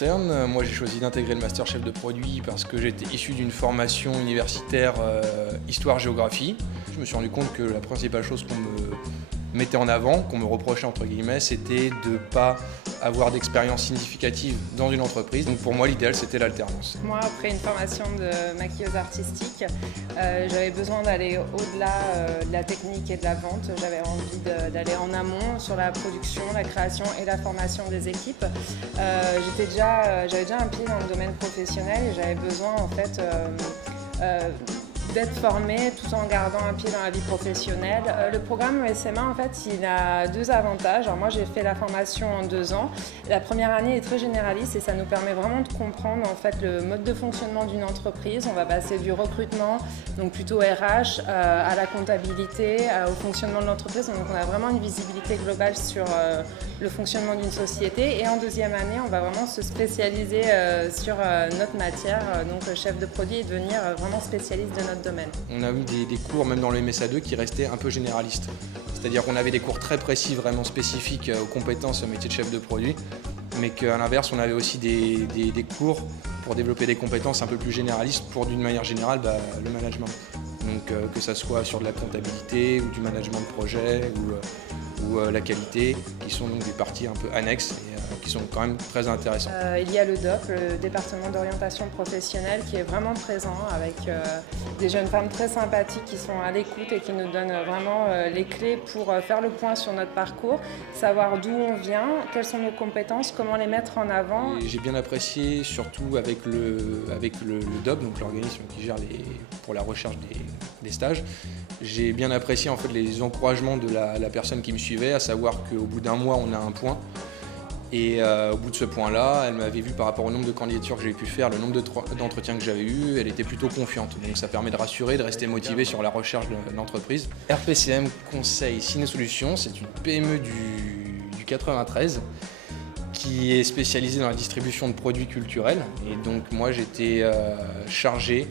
concerne, moi j'ai choisi d'intégrer le master chef de produit parce que j'étais issu d'une formation universitaire histoire-géographie. Je me suis rendu compte que la principale chose qu'on me mettait en avant, qu'on me reprochait entre guillemets, c'était de ne pas avoir d'expérience significative dans une entreprise. Donc pour moi l'idéal c'était l'alternance. Moi après une formation de maquilleuse artistique, j'avais besoin d'aller au-delà de la technique et de la vente. J'avais envie d'aller en amont sur la production, la création et la formation des équipes. J'avais déjà un pied dans le domaine professionnel et j'avais besoin en fait d'être formée tout en gardant un pied dans la vie professionnelle. Le programme SMA, en fait, il a deux avantages. Alors moi, j'ai fait la formation en 2 ans. La première année est très généraliste et ça nous permet vraiment de comprendre en fait le mode de fonctionnement d'une entreprise. On va passer du recrutement, donc plutôt RH, à la comptabilité, au fonctionnement de l'entreprise. Donc on a vraiment une visibilité globale sur le fonctionnement d'une société. Et en 2e année, on va vraiment se spécialiser sur notre matière, donc chef de produit, et devenir vraiment spécialiste de notre domaine. On a eu des cours, même dans le MSA2, qui restaient un peu généralistes. C'est-à-dire qu'on avait des cours très précis, vraiment spécifiques aux compétences au métier de chef de produit, mais qu'à l'inverse, on avait aussi des cours pour développer des compétences un peu plus généralistes pour, d'une manière générale, le management. Donc que ça soit sur de la comptabilité ou du management de projet ou la qualité, qui sont donc des parties un peu annexes et qui sont quand même très intéressantes. Il y a le DOP, le département d'orientation professionnelle, qui est vraiment présent avec des jeunes femmes très sympathiques qui sont à l'écoute et qui nous donnent vraiment les clés pour faire le point sur notre parcours, savoir d'où on vient, quelles sont nos compétences, comment les mettre en avant. Et j'ai bien apprécié, surtout avec le DOP, donc l'organisme qui gère pour la recherche des stages, j'ai bien apprécié en fait les encouragements de la personne qui me suivait, à savoir qu'au bout d'1 mois, on a un point. Et au bout de ce point-là, elle m'avait vu par rapport au nombre de candidatures que j'avais pu faire, le nombre d'entretiens que j'avais eu, elle était plutôt confiante. Donc ça permet de rassurer, de rester motivé sur la recherche de l'entreprise. RPCM Conseil Ciné Solutions, c'est une PME du 93 qui est spécialisée dans la distribution de produits culturels. Et donc moi j'étais chargé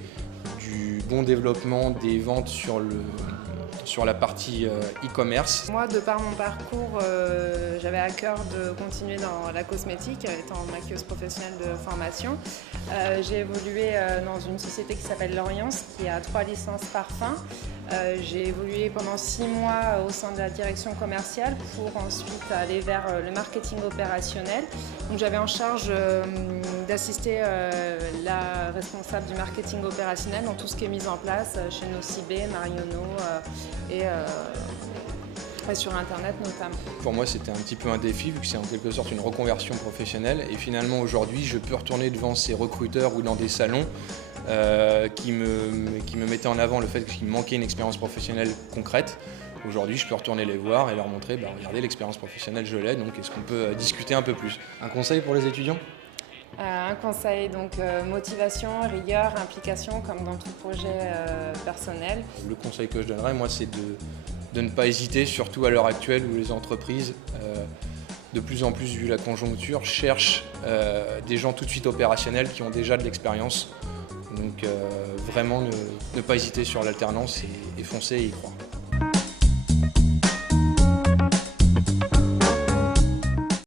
du bon développement des ventes sur la partie e-commerce. Moi, de par mon parcours, j'avais à cœur de continuer dans la cosmétique, étant maquilleuse professionnelle de formation. J'ai évolué dans une société qui s'appelle L'Orience, qui a 3 licences parfums. J'ai évolué pendant 6 mois au sein de la direction commerciale pour ensuite aller vers le marketing opérationnel. Donc j'avais en charge d'assister la responsable du marketing opérationnel dans tout ce qui est mis en place chez Nocibé, Marionneau et sur Internet notamment. Pour moi, c'était un petit peu un défi, vu que c'est en quelque sorte une reconversion professionnelle. Et finalement, aujourd'hui, je peux retourner devant ces recruteurs ou dans des salons qui me mettaient en avant le fait qu'il me manquait une expérience professionnelle concrète. Aujourd'hui, je peux retourner les voir et leur montrer, regardez, l'expérience professionnelle, je l'ai, donc est-ce qu'on peut discuter un peu plus. Un conseil pour les étudiants ? Un conseil, donc motivation, rigueur, implication, comme dans tout projet personnel. Le conseil que je donnerais, moi, c'est de ne pas hésiter, surtout à l'heure actuelle où les entreprises, de plus en plus vu la conjoncture, cherchent des gens tout de suite opérationnels qui ont déjà de l'expérience. Donc vraiment ne pas hésiter sur l'alternance et foncer et y croire.